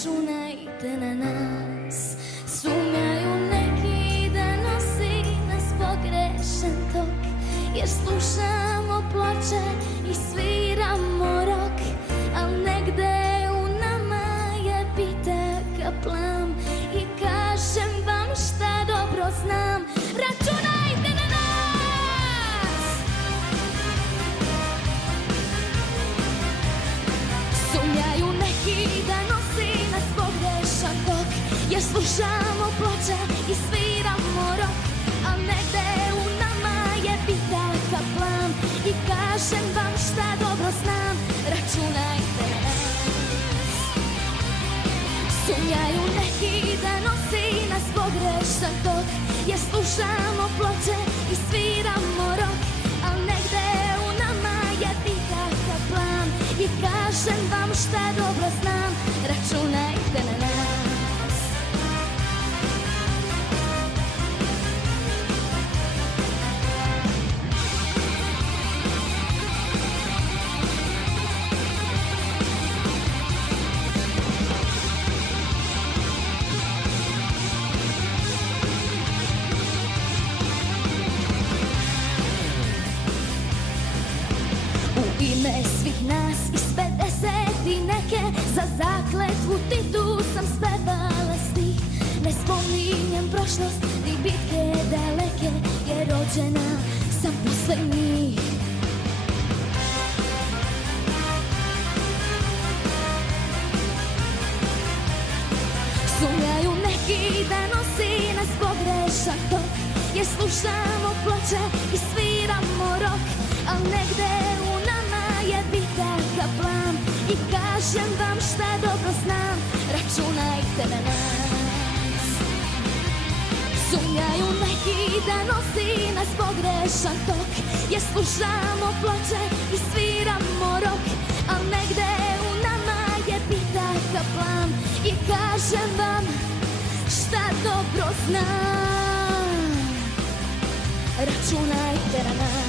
računajte na nas. Sumnjaju neki da nosi nas pogrešan tok, jer slušamo ploče i sviramo rok, al negde u nama je bitak plam i kažem vam šta dobro znam, računajte na nas. Sumnjaju neki da nosi nas pogrešan tok, jer slušamo ploče i sviramo rok, al negde u nama je bitak plam i kažem vam šta dobro znam, računajte na nas. Sumnjaju neki da nosi nas pogrešan tok, jer slušamo ploče i sviramo rok, al negde u nama je bitak plam i kažem vam šta dobro znam, računajte na nas. U ime svih nas iz 50 i neke, za zakletvu Titu sam spevala stih. Ne spominjem prošlost ni bitke daleke, jer rođena sam posle njih. Sumnjaju neki da nosi nas pogrešan tok, jer slušamo ploče i sviramo rok, al negde u nama je bitak plam i kažem vam šta dobro znam, računajte na nas. Sumnjaju neki da nosi nas pogrešan tok, jer slušamo ploče i sviramo rok, al negde u nama je bitak plam i kažem vam šta dobro znam, računajte na nas.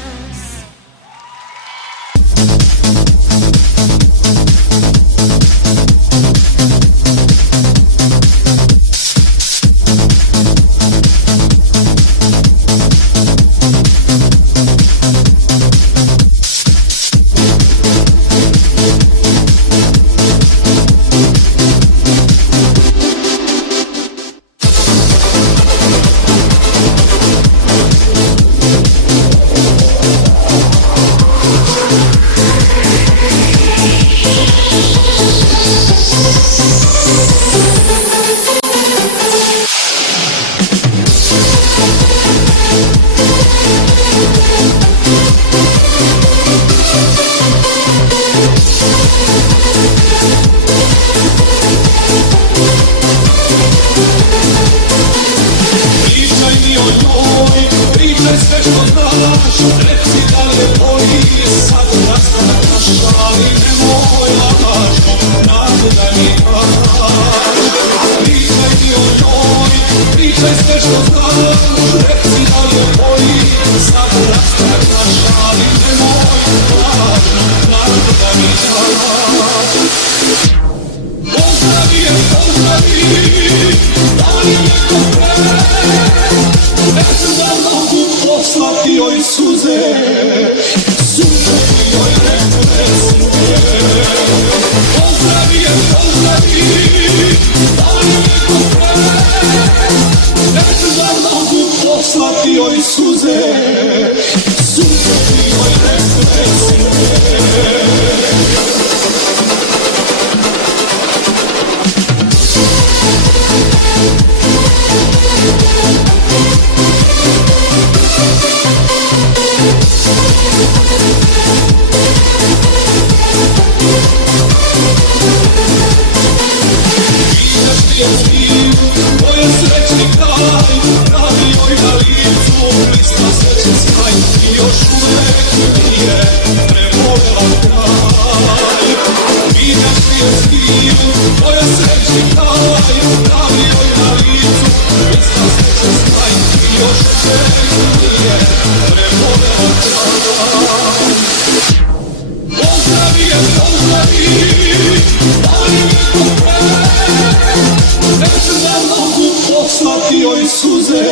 slati joj suze,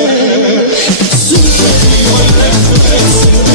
suze joj refleks